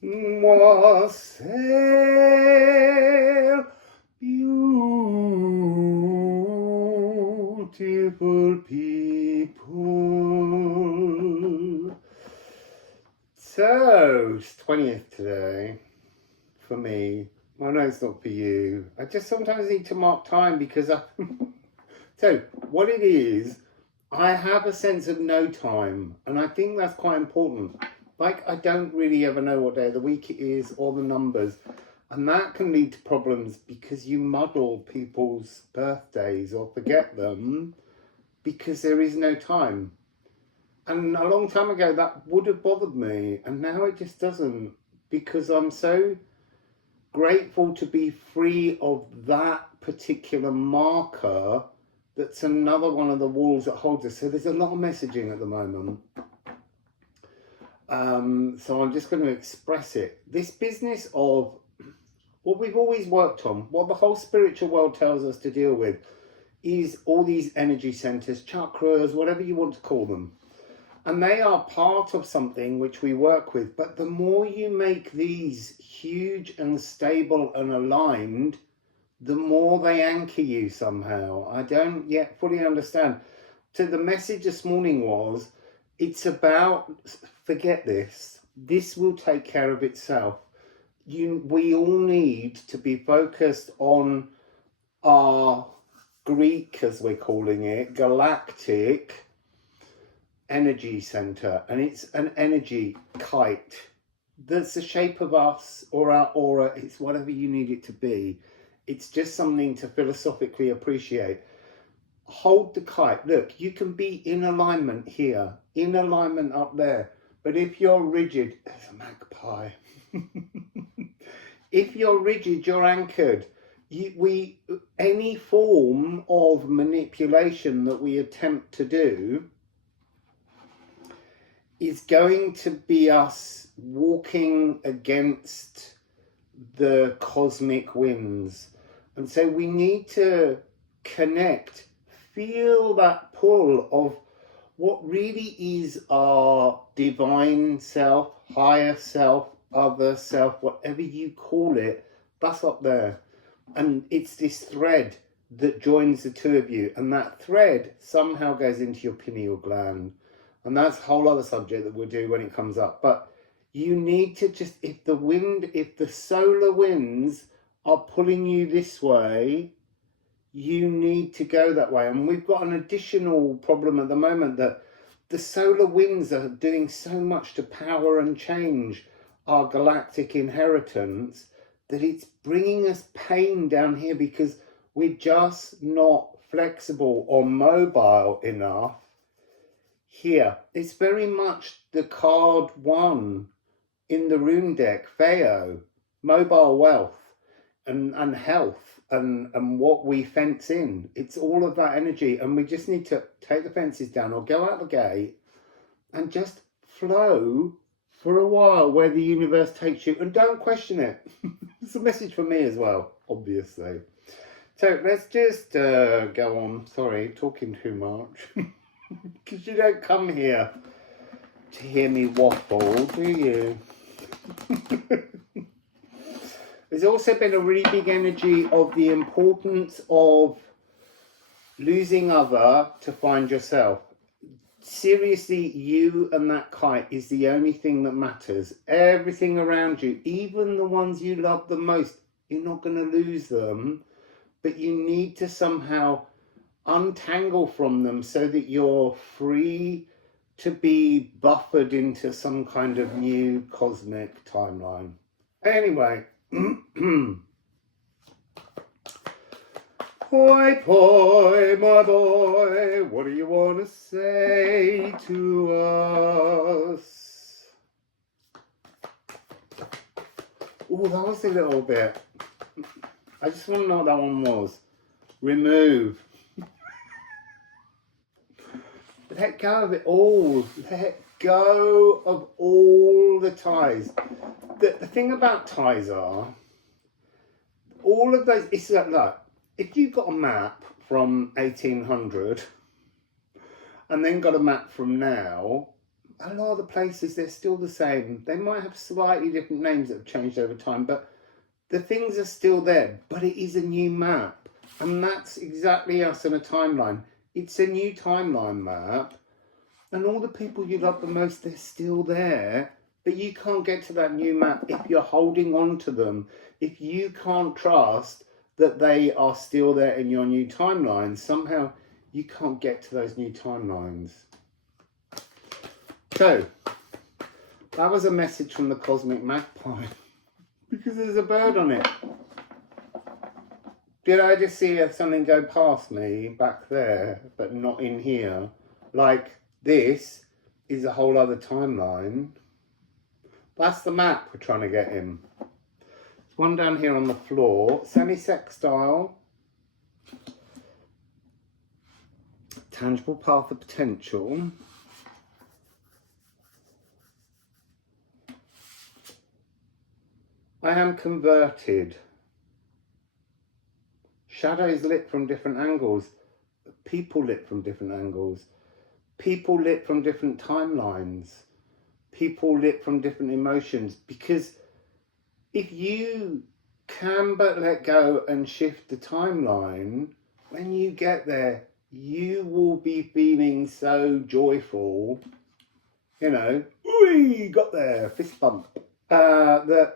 Wassail, beautiful people. So, it's 20th today for me. I know it's not for you. I just sometimes need to mark time because so what it is, I have a sense of no time, and I think that's quite important. Like, I don't really ever know what day of the week it is or the numbers, and that can lead to problems because you muddle people's birthdays or forget them because there is no time. And a long time ago that would have bothered me, and now it just doesn't, because I'm so grateful to be free of that particular marker. That's another one of the walls that holds us. So there's a lot of messaging at the moment. So I'm just going to express it. This business of what we've always worked on, what the whole spiritual world tells us to deal with, is all these energy centers, chakras, whatever you want to call them. And they are part of something which we work with. But the more you make these huge and stable and aligned, the more they anchor you somehow. I don't yet fully understand. So the message this morning was, it's about, forget this. This will take care of itself. We all need to be focused on our Greek, as we're calling it, galactic energy center, and it's an energy kite that's the shape of us or our aura. It's whatever you need it to be. It's just something to philosophically appreciate. Hold the kite. Look, you can be in alignment here, in alignment up there, but if you're rigid, there's a magpie. If you're rigid, you're anchored. Any form of manipulation that we attempt to do is going to be us walking against the cosmic winds. And so we need to connect, feel that pull of what really is our divine self, higher self, other self, whatever you call it, that's up there. And it's this thread that joins the two of you. And that thread somehow goes into your pineal gland. And that's a whole other subject that we'll do when it comes up. But you need to just, if the solar winds are pulling you this way, you need to go that way. And we've got an additional problem at the moment that the solar winds are doing so much to power and change our galactic inheritance that it's bringing us pain down here because we're just not flexible or mobile enough here. It's very much the card one in the rune deck, Feo, mobile wealth and health and what we fence in. It's all of that energy, and we just need to take the fences down or go out the gate and just flow for a while where the universe takes you, and don't question it. It's a message for me as well, obviously. So let's just go on. Sorry, talking too much. Because you don't come here to hear me waffle, do you? There's also been a really big energy of the importance of losing other to find yourself. Seriously, you and that kite is the only thing that matters. Everything around you, even the ones you love the most, you're not going to lose them, but you need to somehow untangle from them so that you're free to be buffered into some kind of new cosmic timeline. Anyway, Poi, poi, my boy, what do you want to say to us? Oh, that was a little bit. I just want to know what that one was. Remove. Let go of it all. Let go of all the ties. The thing about ties are, all of those, it's like, if you've got a map from 1800 and then got a map from now, a lot of the places, they're still the same. They might have slightly different names that have changed over time, but the things are still there. But it is a new map. And that's exactly us in a timeline. It's a new timeline map. And all the people you love the most, they're still there. But you can't get to that new map if you're holding on to them. If you can't trust that they are still there in your new timeline, somehow you can't get to those new timelines. So, that was a message from the Cosmic Magpie. Because there's a bird on it. Did I just see something go past me back there, but not in here? Like, this is a whole other timeline. That's the map we're trying to get in. There's one down here on the floor, semi-sextile. Tangible path of potential. I am converted. Shadows lit from different angles. People lit from different angles. People lit from different timelines. People lit from different emotions. Because if you can but let go and shift the timeline, when you get there, you will be feeling so joyful. You know, ooh, got there, fist bump. That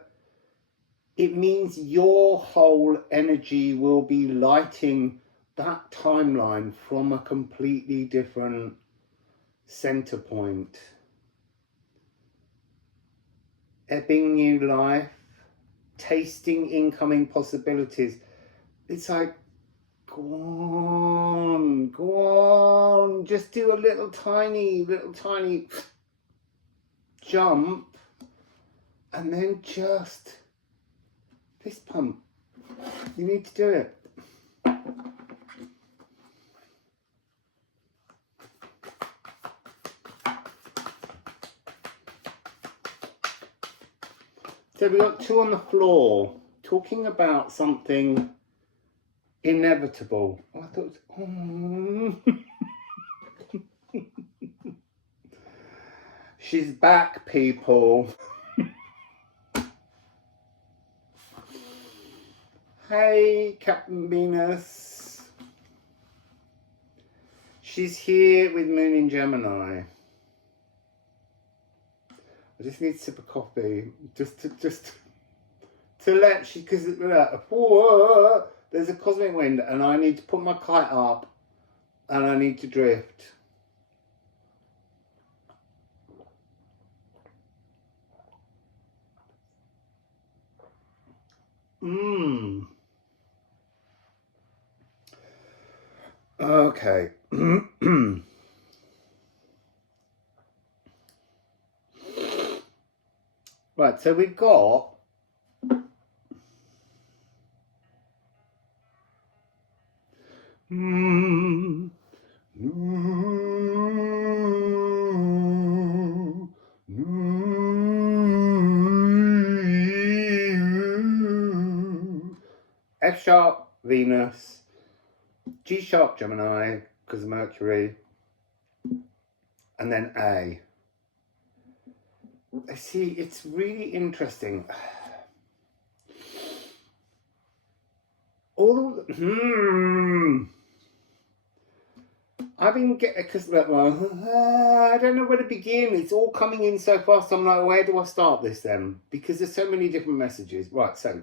it means your whole energy will be lighting that timeline from a completely different center point. Ebbing new life, tasting incoming possibilities. It's like, go on, just do a little tiny jump, and then just fist pump. You need to do it. So we got two on the floor talking about something inevitable. Oh, I thought, she's back, people. Hey, Captain Venus. She's here with Moon in Gemini. I just need a sip of coffee, just to let she, because there's a cosmic wind, and I need to put my kite up, and I need to drift. Okay. Right, so we've got F sharp Venus, G sharp Gemini because of Mercury, and then A. See, it's really interesting. I've been getting, because I don't know where to begin. It's all coming in so fast. I'm like, where do I start this then? Because there's so many different messages. Right, so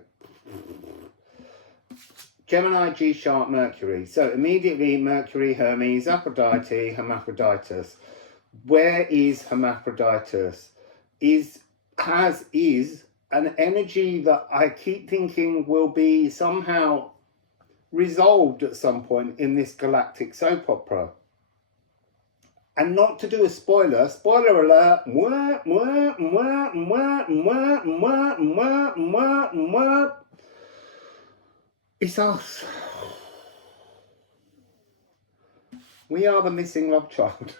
Gemini, G sharp, Mercury. So immediately Mercury, Hermes, Aphrodite, Hermaphroditus. Where is Hermaphroditus? Is an energy that I keep thinking will be somehow resolved at some point in this galactic soap opera. And not to do a spoiler alert, it's us. We are the missing love child.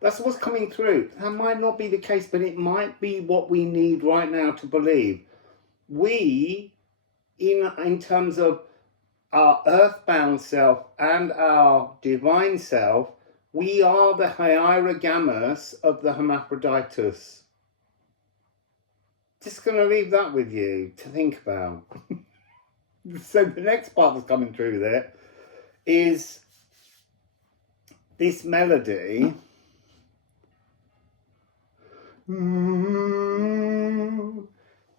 That's what's coming through. That might not be the case, but it might be what we need right now to believe. We, in terms of our earthbound self and our divine self, We are the hierogamous of the hermaphroditus. Just going to leave that with you to think about. So the next part that's coming through there is this melody.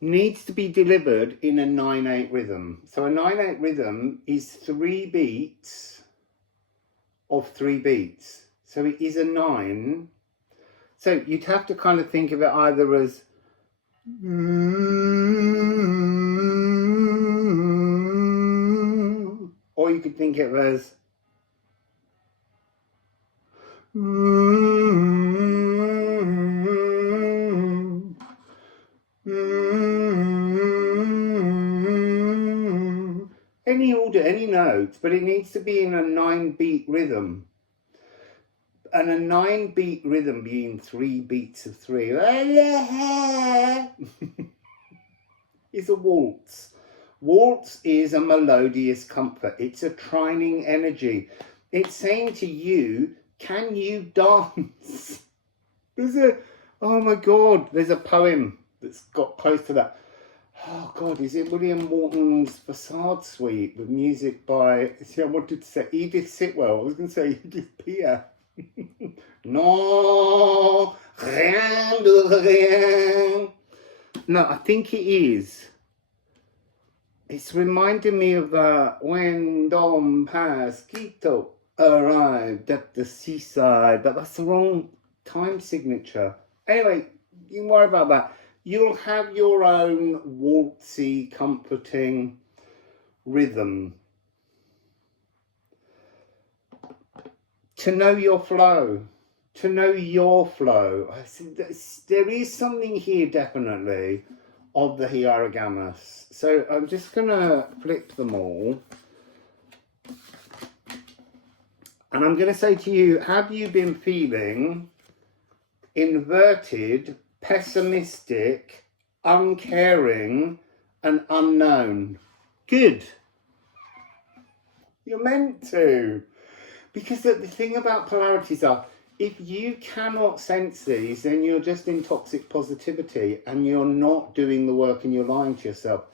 Needs to be delivered in a 9/8 rhythm. So a 9/8 rhythm is 3 beats of 3 beats. So it is a 9. So you'd have to kind of think of it either as or you could think of it as any order, any notes, but it needs to be in a 9-beat rhythm. And a 9-beat rhythm being 3 beats of 3 is a waltz. Waltz is a melodious comfort. It's a trining energy. It's saying to you, can you dance? Oh my God, there's a poem that's got close to that. Oh God, is it William Morton's Facade Suite with music by, see, I wanted to say Edith Sitwell. I was going to say Edith Piaf. Non, rien de rien. No, I think it is. It's reminding me of when Don Pasquito arrived at the seaside, but that's the wrong time signature. Anyway, you can worry about that. You'll have your own waltzy, comforting rhythm. To know your flow. To know your flow. There is something here, definitely, of the hierogamous. So I'm just going to flip them all. And I'm going to say to you, have you been feeling inverted, pessimistic, uncaring, and unknown? Good. You're meant to. Because the thing about polarities are, if you cannot sense these, then you're just in toxic positivity and you're not doing the work and you're lying to yourself.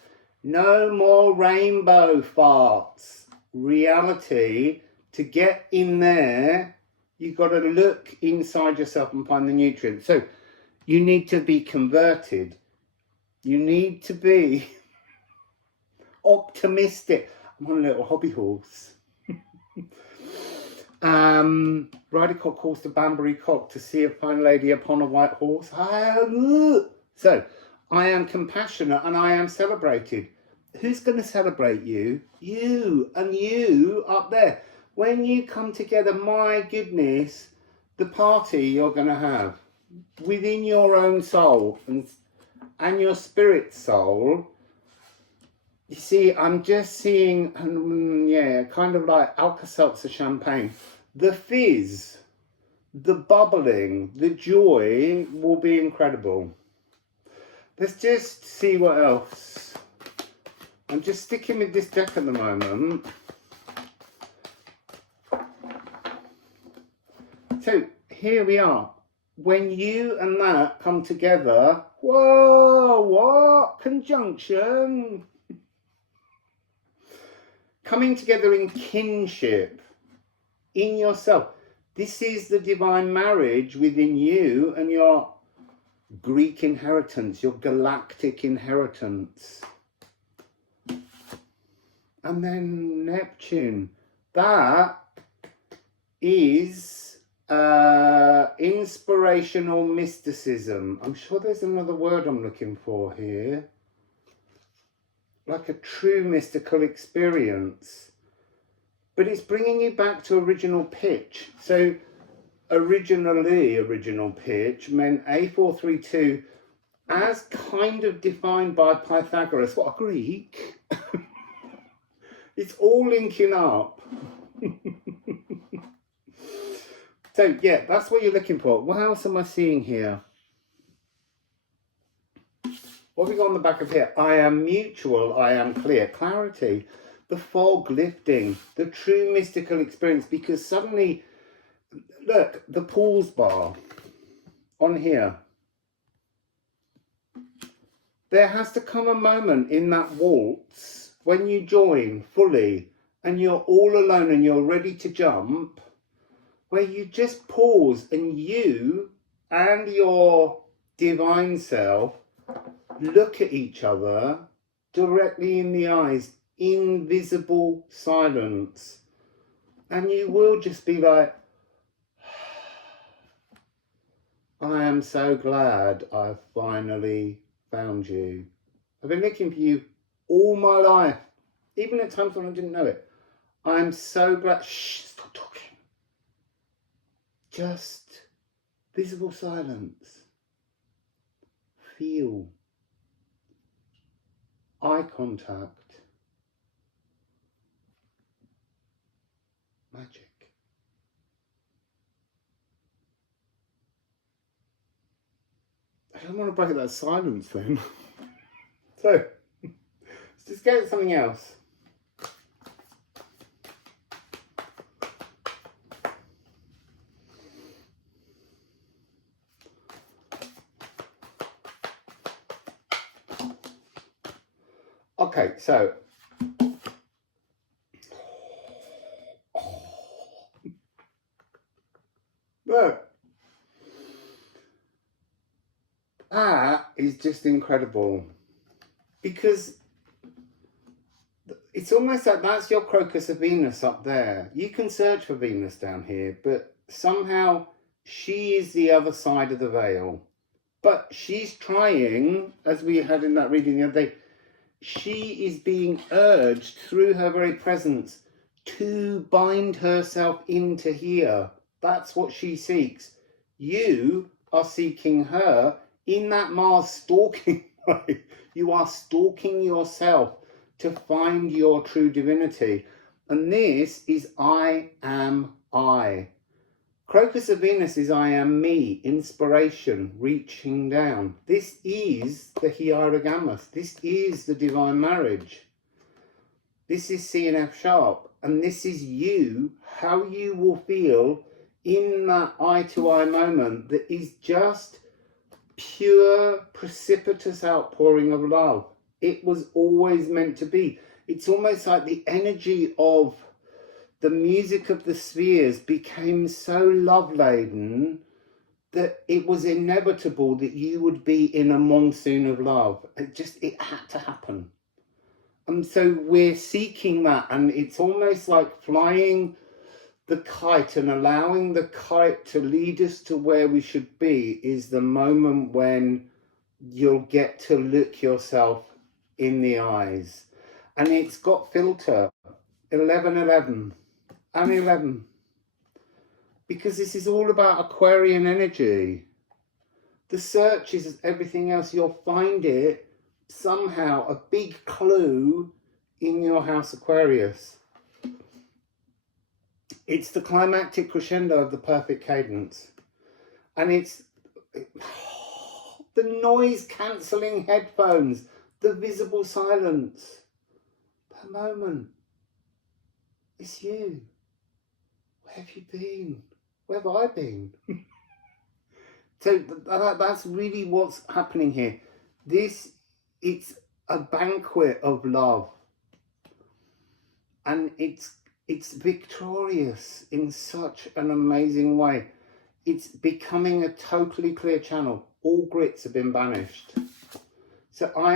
No more rainbow farts. Reality, to get in there, you've got to look inside yourself and find the nutrients. So you need to be converted. You need to be optimistic. I'm on a little hobby horse. Ride a cock horse to Banbury Cock to see a fine lady upon a white horse. So, I am compassionate and I am celebrated. Who's going to celebrate you? You, and you up there. When you come together, my goodness, the party you're going to have within your own soul and your spirit soul. You see, I'm just seeing, kind of like Alka-Seltzer champagne. The fizz, the bubbling, the joy will be incredible. Let's just see what else. I'm just sticking with this deck at the moment. So, here we are. When you and that come together, whoa, what? Conjunction. Coming together in kinship, in yourself. This is the divine marriage within you and your Greek inheritance, your galactic inheritance. And then Neptune. That is inspirational mysticism. I'm sure there's another word I'm looking for here. Like a true mystical experience. But it's bringing you back to original pitch. So original pitch meant A432 as kind of defined by Pythagoras. What a Greek. It's all linking up. So yeah, that's what you're looking for. What else am I seeing here? What have we got on the back of here? I am mutual, I am clear. Clarity, the fog lifting, the true mystical experience, because suddenly look, the pause bar on here. There has to come a moment in that waltz when you join fully and you're all alone and you're ready to jump, where you just pause and you and your divine self look at each other directly in the eyes, invisible silence, and you will just be like, I am so glad I've finally found you. I've been looking for you all my life, even at times when I didn't know it. I'm so glad. Shh, stop talking. Just visible silence. Feel. Eye contact. Magic. I don't want to break that silence then. So, let's just get something else. Okay, so look, that is just incredible, because it's almost like that's your crocus of Venus up there. You can search for Venus down here, but somehow she is the other side of the veil. But she's trying, as we had in that reading the other day, she is being urged through her very presence to bind herself into here. That's what she seeks. You are seeking her in that Mars stalking way. You are stalking yourself to find your true divinity. And this is I am I. Crocus of Venus is I am me, inspiration, reaching down. This is the Hierogamos. This is the divine marriage. This is C and F sharp. And this is you, how you will feel in that eye-to-eye moment that is just pure, precipitous outpouring of love. It was always meant to be. It's almost like the energy of the music of the spheres became so love-laden that it was inevitable that you would be in a monsoon of love. It had to happen. And so we're seeking that, and it's almost like flying the kite and allowing the kite to lead us to where we should be is the moment when you'll get to look yourself in the eyes. And it's got filter 1111 and 11, because this is all about Aquarian energy. The search is everything else. You'll find it somehow, a big clue in your house Aquarius. It's the climactic crescendo of the perfect cadence. And it's the noise cancelling headphones, the visible silence. Per moment, it's you. Where have you been? Where have I been? So that's really what's happening here. It's a banquet of love. And it's victorious in such an amazing way. It's becoming a totally clear channel. All grits have been banished. So I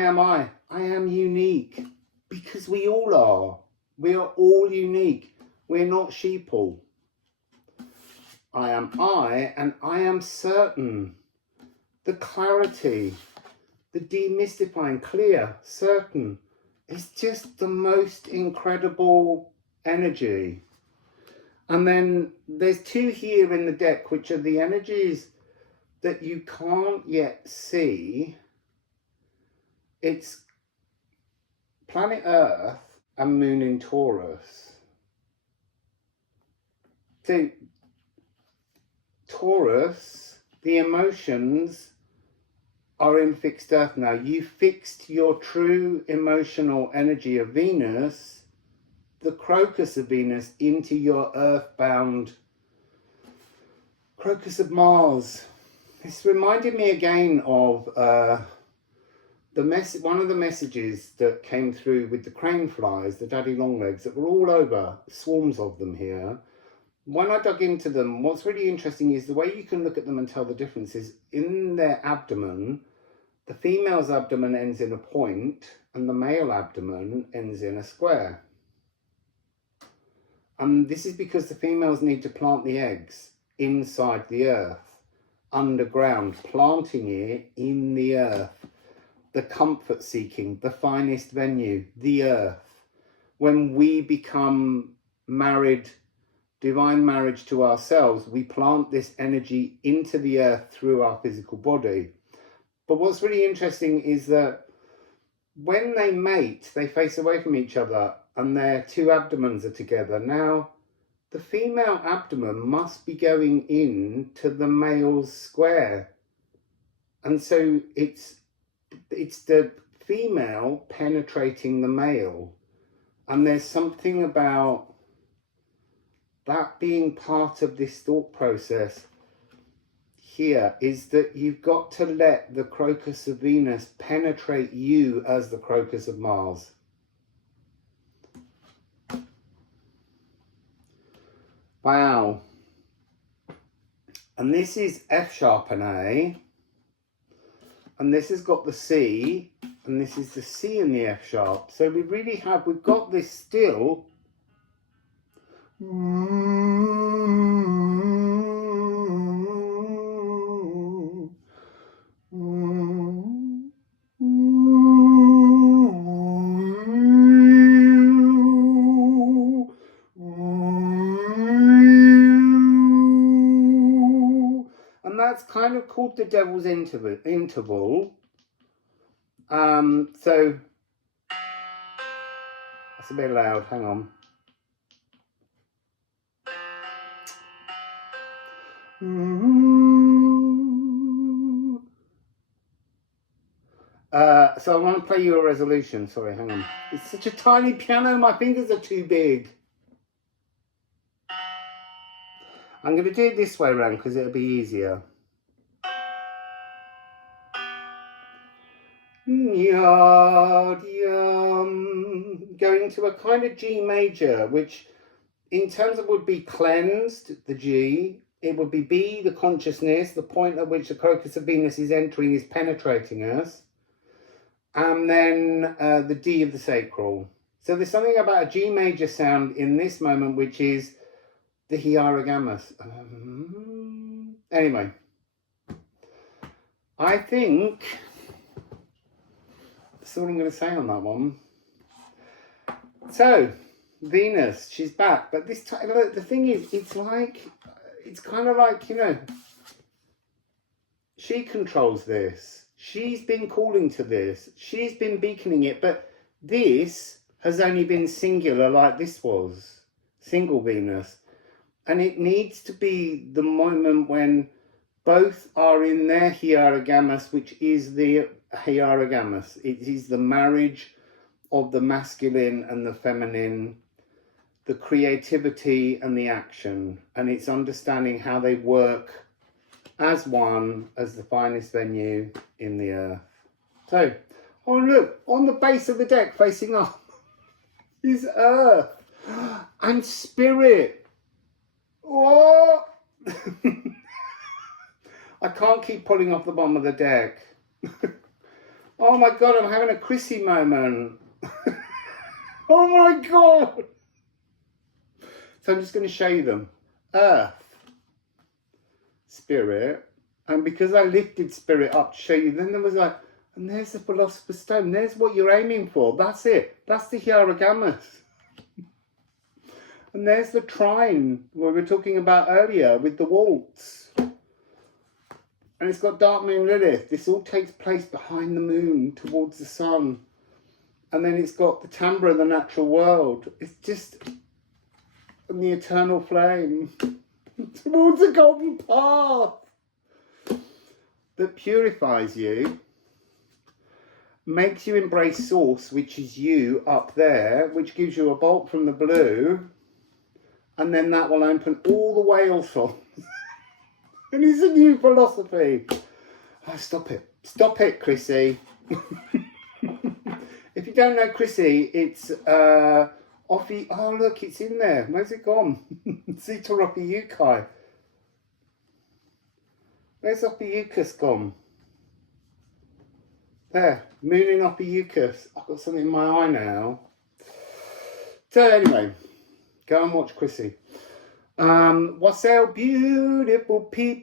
am unique, because we all are. We are all unique. We're not sheeple. I am I, and I am certain. The clarity, the demystifying, clear, certain. It's just the most incredible energy. And then there's two here in the deck, which are the energies that you can't yet see. It's planet Earth and Moon in Taurus. So Taurus, the emotions are in fixed Earth now. You fixed your true emotional energy of Venus, the crocus of Venus, into your earthbound Crocus of Mars. This reminded me again of one of the messages that came through with the crane flies, the daddy longlegs, that were all over, swarms of them here. When I dug into them, what's really interesting is the way you can look at them and tell the difference is in their abdomen. The female's abdomen ends in a point and the male abdomen ends in a square. And this is because the females need to plant the eggs inside the earth, underground, planting it in the earth. The comfort seeking, the finest venue, the earth. When we become married, divine marriage to ourselves, we plant this energy into the earth through our physical body. But what's really interesting is that when they mate, they face away from each other and their two abdomens are together. Now, the female abdomen must be going in to the male's square. And so it's the female penetrating the male. And there's something about that being part of this thought process here, is that you've got to let the crocus of Venus penetrate you as the crocus of Mars. Wow. And this is F sharp and A. And this has got the C. And this is the C and the F sharp. So we've got this still. That's kind of called the devil's interval. So that's a bit loud, hang on. So I want to play you a resolution. Sorry, hang on. It's such a tiny piano, my fingers are too big. I'm going to do it this way around because it'll be easier. Going to a kind of G major, which in terms of would be cleansed, the G. It would be B, the consciousness, the point at which the crocus of Venus is entering, is penetrating us. And then the D of the sacral. So there's something about a G major sound in this moment, which is the hierogamos. Anyway, I think that's all I'm going to say on that one. So, Venus, she's back. But this time, the thing is, it's kind of like, you know, she controls this. She's been calling to this. She's been beaconing it. But this has only been singular like this was. Single Venus. And it needs to be the moment when both are in their hierogamos, which is the hierogamos. It is the marriage of the masculine and the feminine, the creativity and the action. And it's understanding how they work as one, as the finest venue in the earth. So, oh look, on the base of the deck facing up is earth and spirit. Oh! I can't keep pulling off the bottom of the deck. Oh my God, I'm having a Chrissy moment. Oh my God. So I'm just going to show you them. Earth. Spirit. And because I lifted spirit up to show you, then there was like, and there's the Philosopher's Stone. There's what you're aiming for. That's it. That's the hierogamos. And there's the trine, what we were talking about earlier with the waltz. And it's got Dark Moon Lilith. This all takes place behind the moon, towards the sun. And then it's got the timbre of the natural world. It's just in the eternal flame towards a golden path that purifies you, makes you embrace source, which is you up there, which gives you a bolt from the blue, and then that will open all the whale songs And it's a new philosophy. Oh, stop it, Chrissy. If you don't know Chrissy, it's Offie. Oh, look, it's in there. Where's it gone? Zita Roppy Yukai. Where's Ophiuchus gone? There, Moon in Ophiuchus. I've got something in my eye now. So anyway, go and watch Chrissy. Wassail, beautiful people.